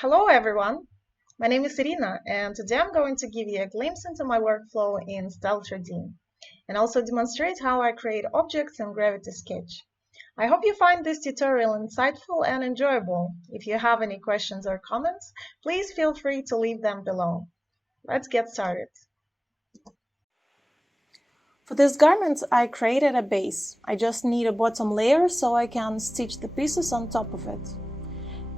Hello everyone, my name is Irina and today I'm going to give you a glimpse into my workflow in Style3D and also demonstrate how I create objects in Gravity Sketch. I hope you find this tutorial insightful and enjoyable. If you have any questions or comments, please feel free to leave them below. Let's get started. For this garment, I created a base. I just need a bottom layer so I can stitch the pieces on top of it.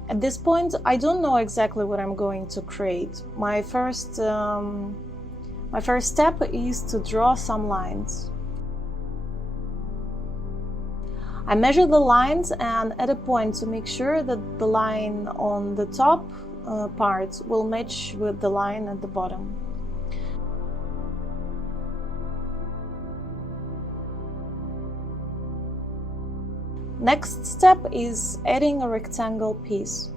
At this point, I don't know exactly what I'm going to create. My first step is to draw some lines. I measure the lines and add a point to make sure that the line on the top part will match with the line at the bottom. Next step is adding a rectangle piece.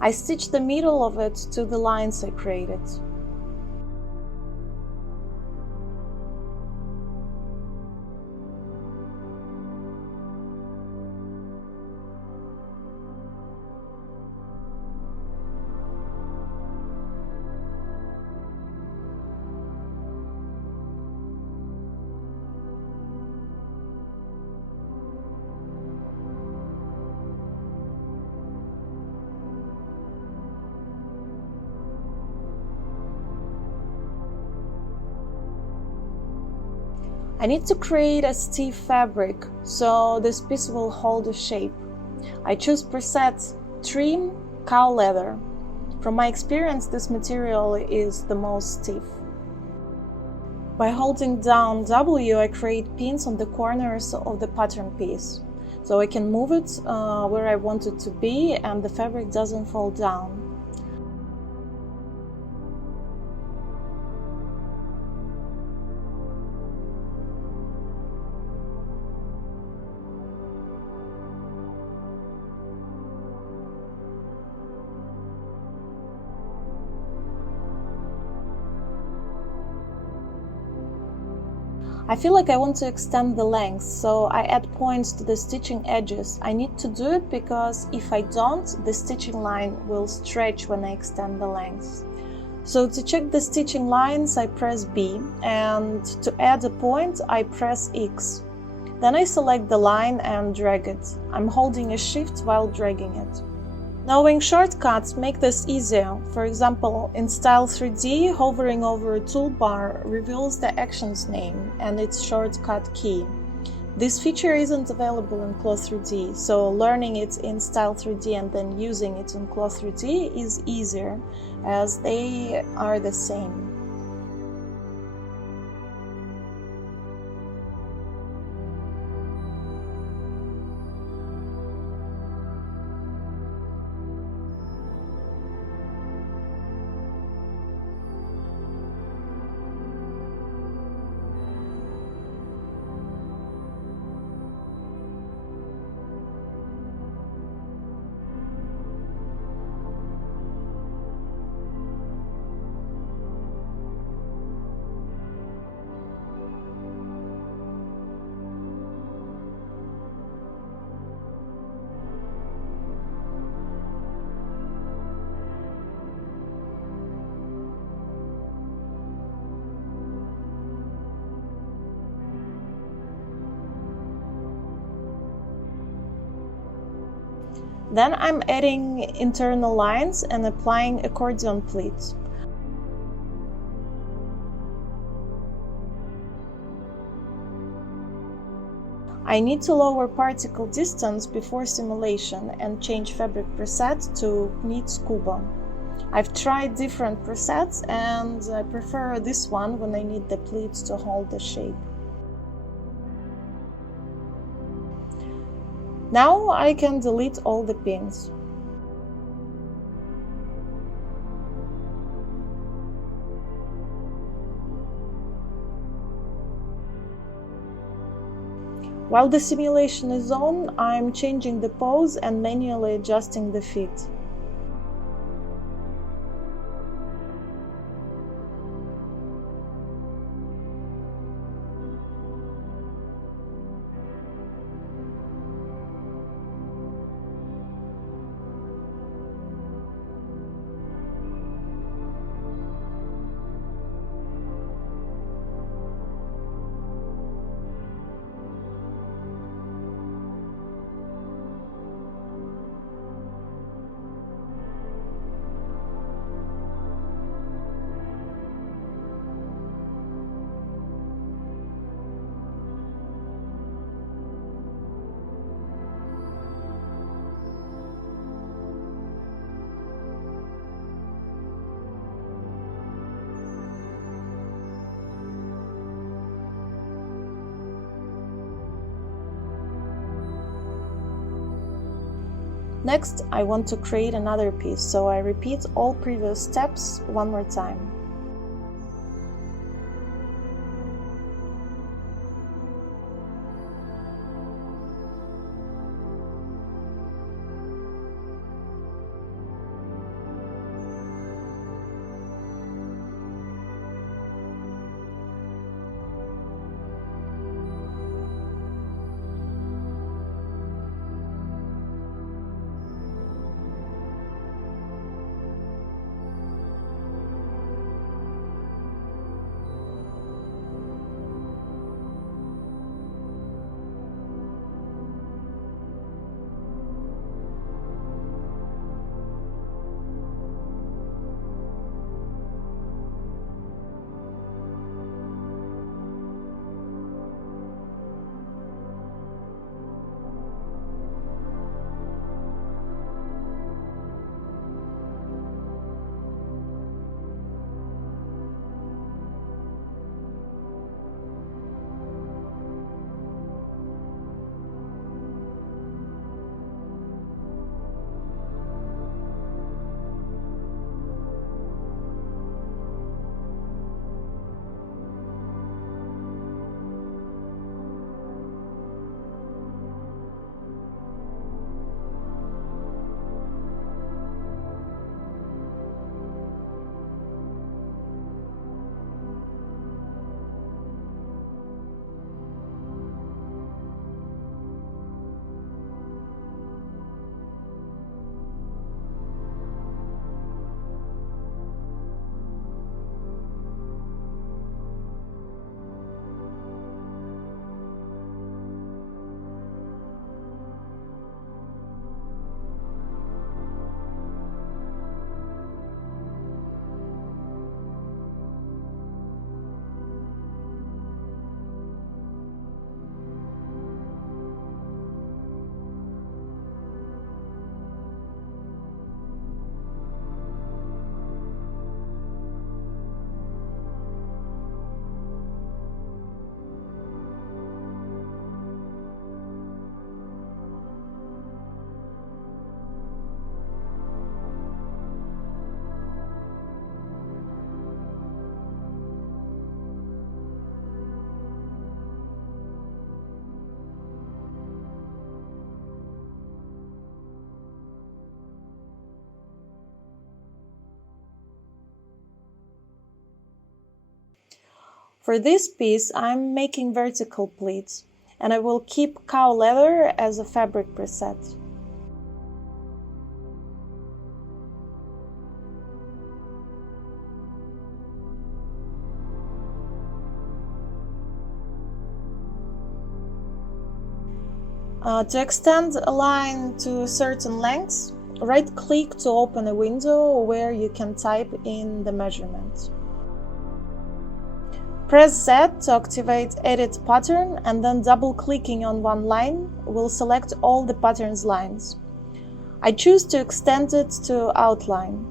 I stitch the middle of it to the lines I created. I need to create a stiff fabric, so this piece will hold a shape. I choose preset Trim Cow Leather. From my experience, this material is the most stiff. By holding down W, I create pins on the corners of the pattern piece, so I can move it where I want it to be and the fabric doesn't fall down. I feel like I want to extend the length, so I add points to the stitching edges. I need to do it because if I don't, the stitching line will stretch when I extend the length. So to check the stitching lines, I press B, and to add a point, I press X. Then I select the line and drag it. I'm holding a shift while dragging it. Knowing shortcuts make this easier. For example, in Style3D, hovering over a toolbar reveals the action's name and its shortcut key. This feature isn't available in Cloth3D, so learning it in Style3D and then using it in Cloth3D is easier, as they are the same. Then I'm adding internal lines and applying accordion pleats. I need to lower particle distance before simulation and change fabric preset to Knit Scuba. I've tried different presets and I prefer this one when I need the pleats to hold the shape. Now I can delete all the pins. While the simulation is on, I'm changing the pose and manually adjusting the fit. Next, I want to create another piece, so I repeat all previous steps one more time. For this piece, I'm making vertical pleats, and I will keep cow leather as a fabric preset. To extend a line to certain lengths, right-click to open a window where you can type in the measurement. Press Z to activate Edit Pattern, and then double-clicking on one line will select all the pattern's lines. I choose to extend it to outline.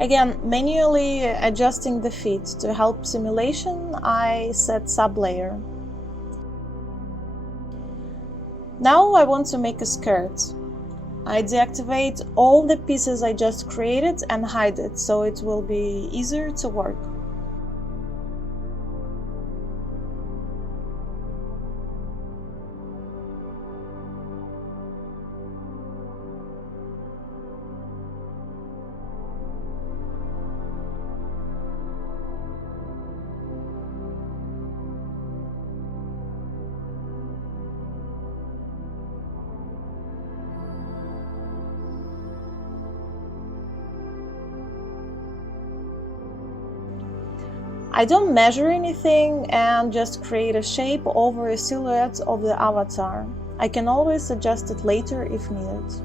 Again, manually adjusting the fit. To help simulation, I set sublayer. Now I want to make a skirt. I deactivate all the pieces I just created and hide it, so it will be easier to work. I don't measure anything and just create a shape over a silhouette of the avatar. I can always adjust it later if needed.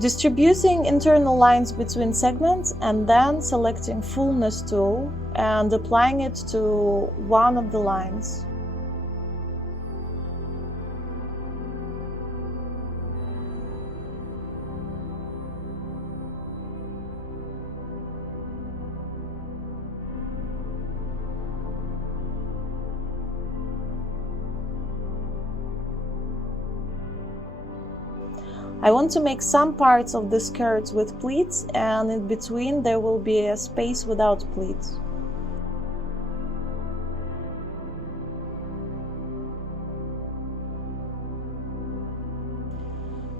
Distributing internal lines between segments and then selecting Fullness tool and applying it to one of the lines. I want to make some parts of the skirt with pleats, and in between there will be a space without pleats.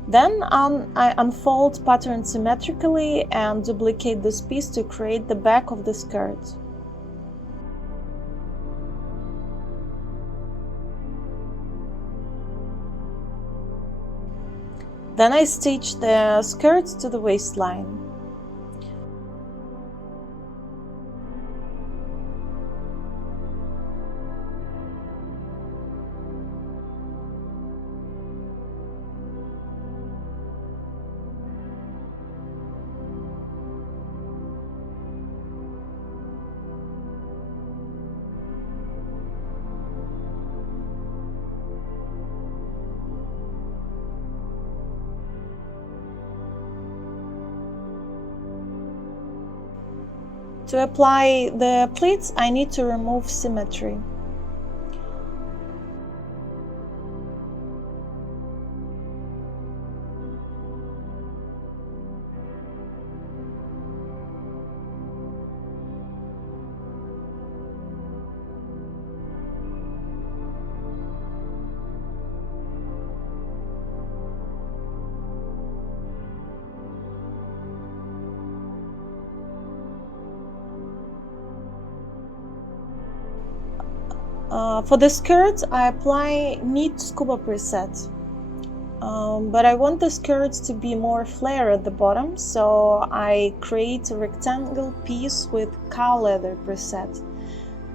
Then I unfold pattern symmetrically and duplicate this piece to create the back of the skirt. Then I stitch the skirt to the waistline. To apply the pleats, I need to remove symmetry. For the skirt, I apply Neat Scuba preset, but I want the skirt to be more flare at the bottom, so I create a rectangle piece with cow leather preset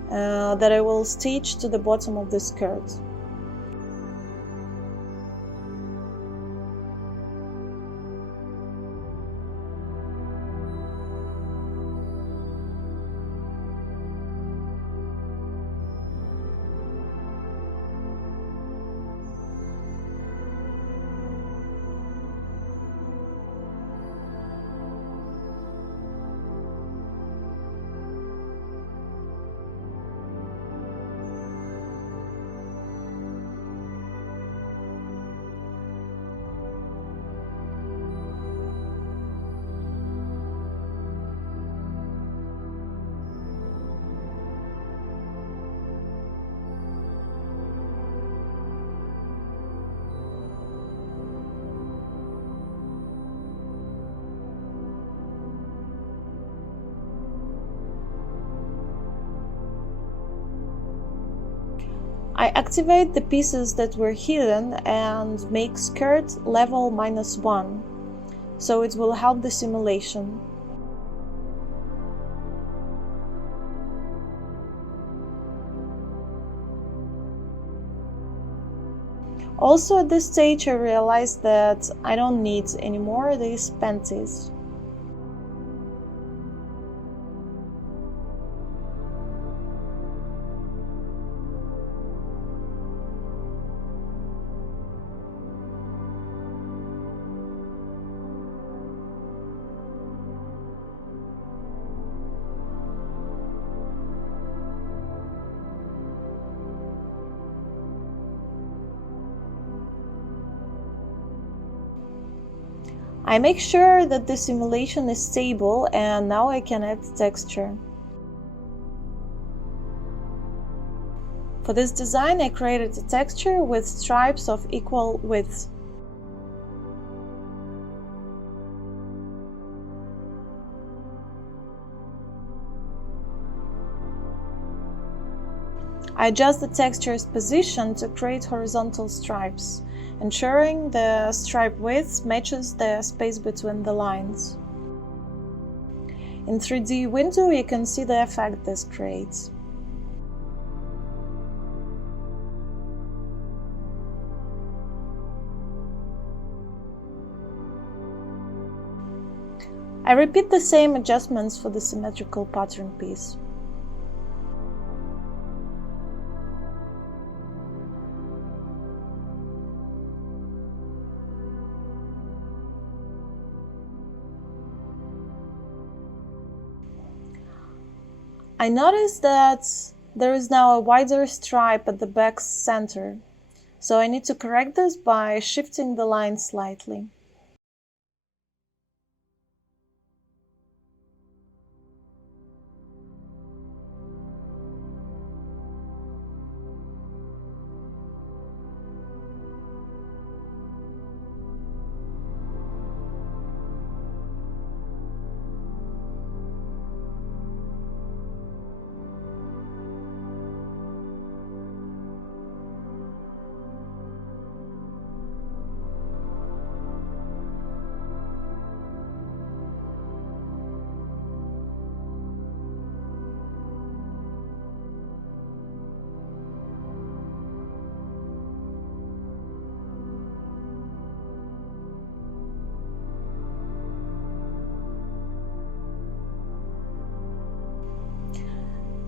that I will stitch to the bottom of the skirt. I activate the pieces that were hidden and make skirt level -1, so it will help the simulation. Also at this stage I realized that I don't need anymore these panties. I make sure that the simulation is stable, and now I can add texture. For this design, I created a texture with stripes of equal width. I adjust the texture's position to create horizontal stripes, ensuring the stripe width matches the space between the lines. In 3D window, you can see the effect this creates. I repeat the same adjustments for the symmetrical pattern piece. I noticed that there is now a wider stripe at the back's center, so I need to correct this by shifting the line slightly.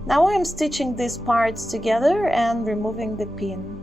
Now I am stitching these parts together and removing the pin.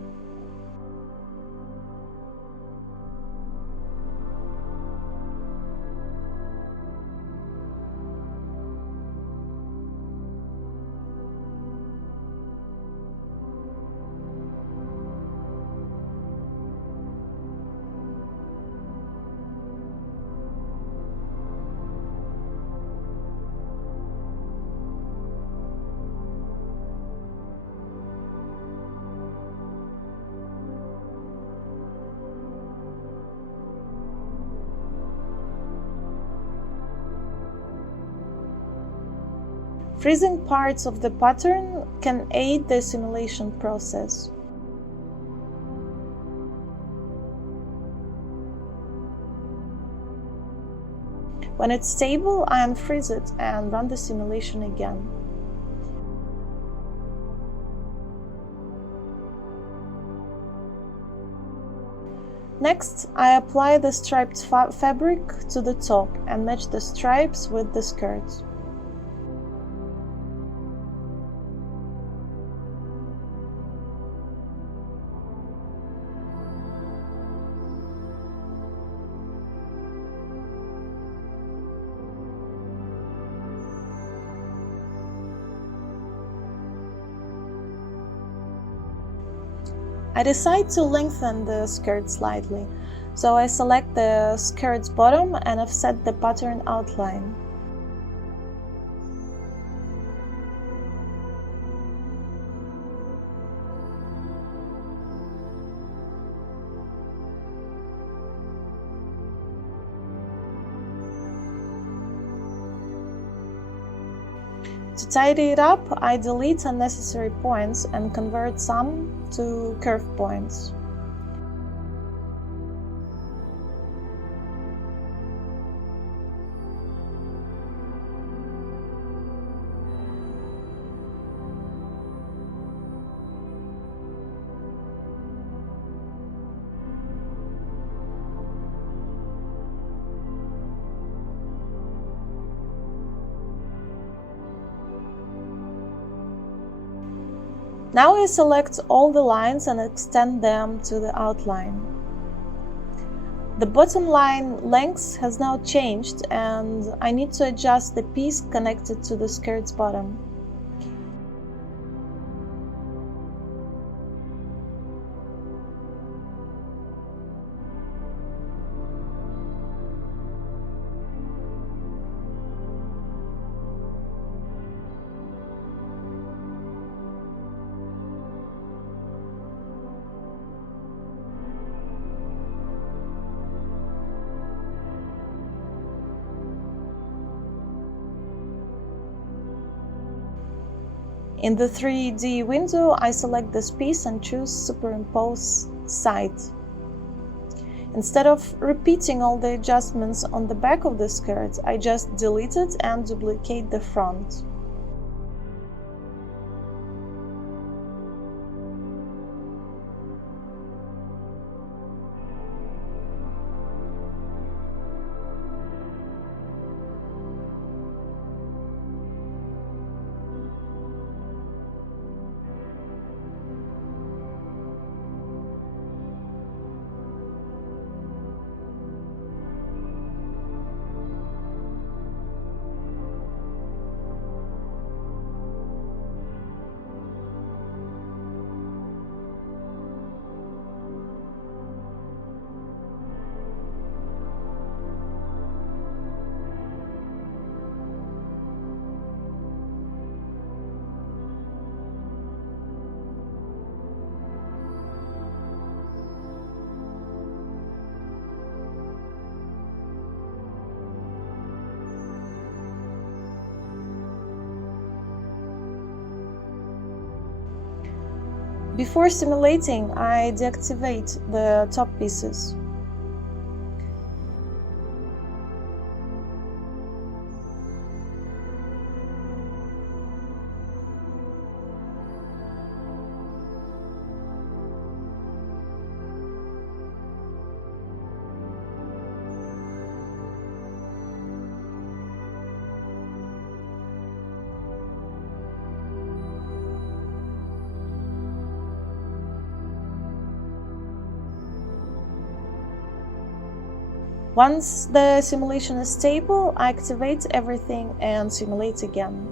Freezing parts of the pattern can aid the assimilation process. When it's stable, I unfreeze it and run the simulation again. Next, I apply the striped fabric to the top and match the stripes with the skirt. I decide to lengthen the skirt slightly, so I select the skirt's bottom and offset the pattern outline. To tidy it up, I delete unnecessary points and convert some to curve points. Now I select all the lines and extend them to the outline. The bottom line length has now changed and I need to adjust the piece connected to the skirt's bottom. In the 3D window, I select this piece and choose Superimpose Side. Instead of repeating all the adjustments on the back of the skirt, I just delete it and duplicate the front. Before simulating, I deactivate the top pieces. Once the simulation is stable, I activate everything and simulate again.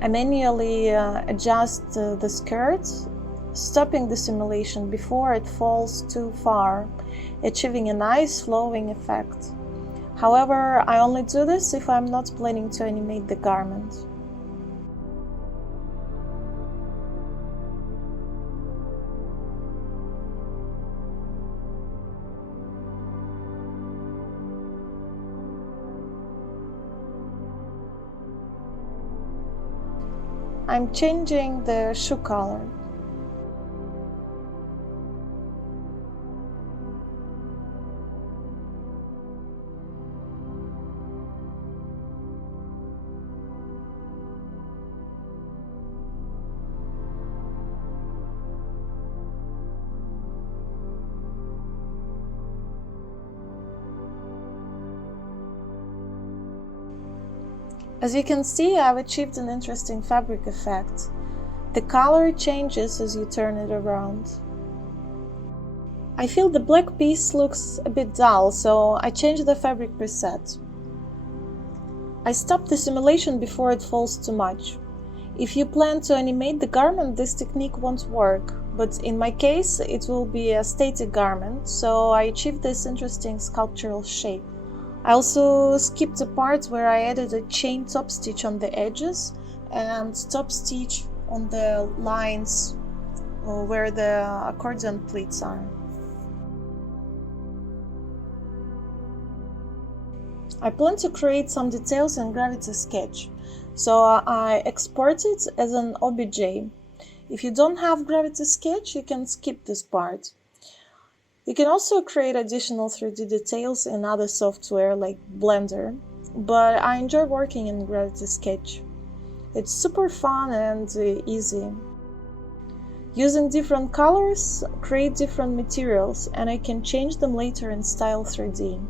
I manually adjust the skirt, stopping the simulation before it falls too far, achieving a nice flowing effect. However, I only do this if I'm not planning to animate the garment. I'm changing the shoe color. As you can see, I've achieved an interesting fabric effect. The color changes as you turn it around. I feel the black piece looks a bit dull, so I changed the fabric preset. I stopped the simulation before it falls too much. If you plan to animate the garment, this technique won't work, but in my case, it will be a static garment, so I achieved this interesting sculptural shape. I also skipped the part where I added a chain top stitch on the edges and top stitch on the lines where the accordion pleats are. I plan to create some details in Gravity Sketch, so I export it as an OBJ. If you don't have Gravity Sketch, you can skip this part. You can also create additional 3D details in other software like Blender, but I enjoy working in Gravity Sketch. It's super fun and easy. Using different colors, create different materials, and I can change them later in Style3D.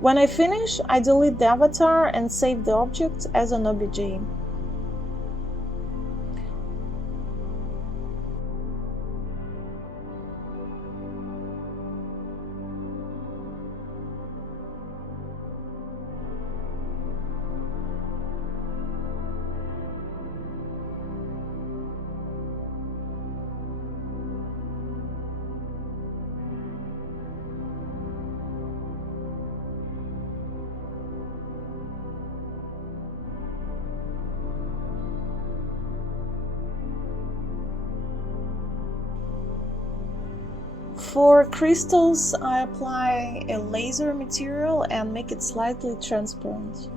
When I finish, I delete the avatar and save the object as an OBJ. For crystals, I apply a laser material and make it slightly transparent.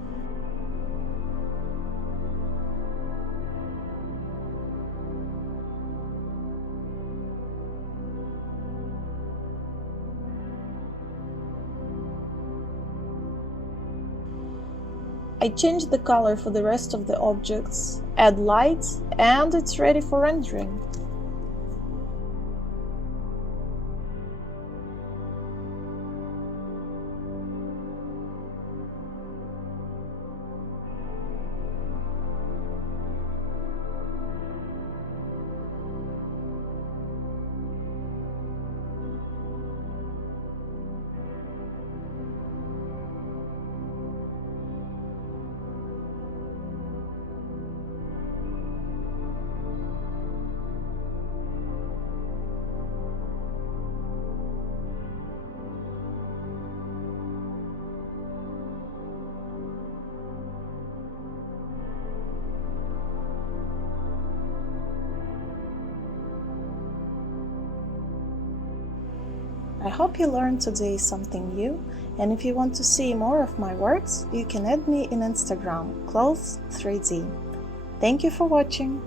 I change the color for the rest of the objects, add light, and it's ready for rendering. I hope you learned today something new, and if you want to see more of my works, you can add me in Instagram, Clothes3D. Thank you for watching!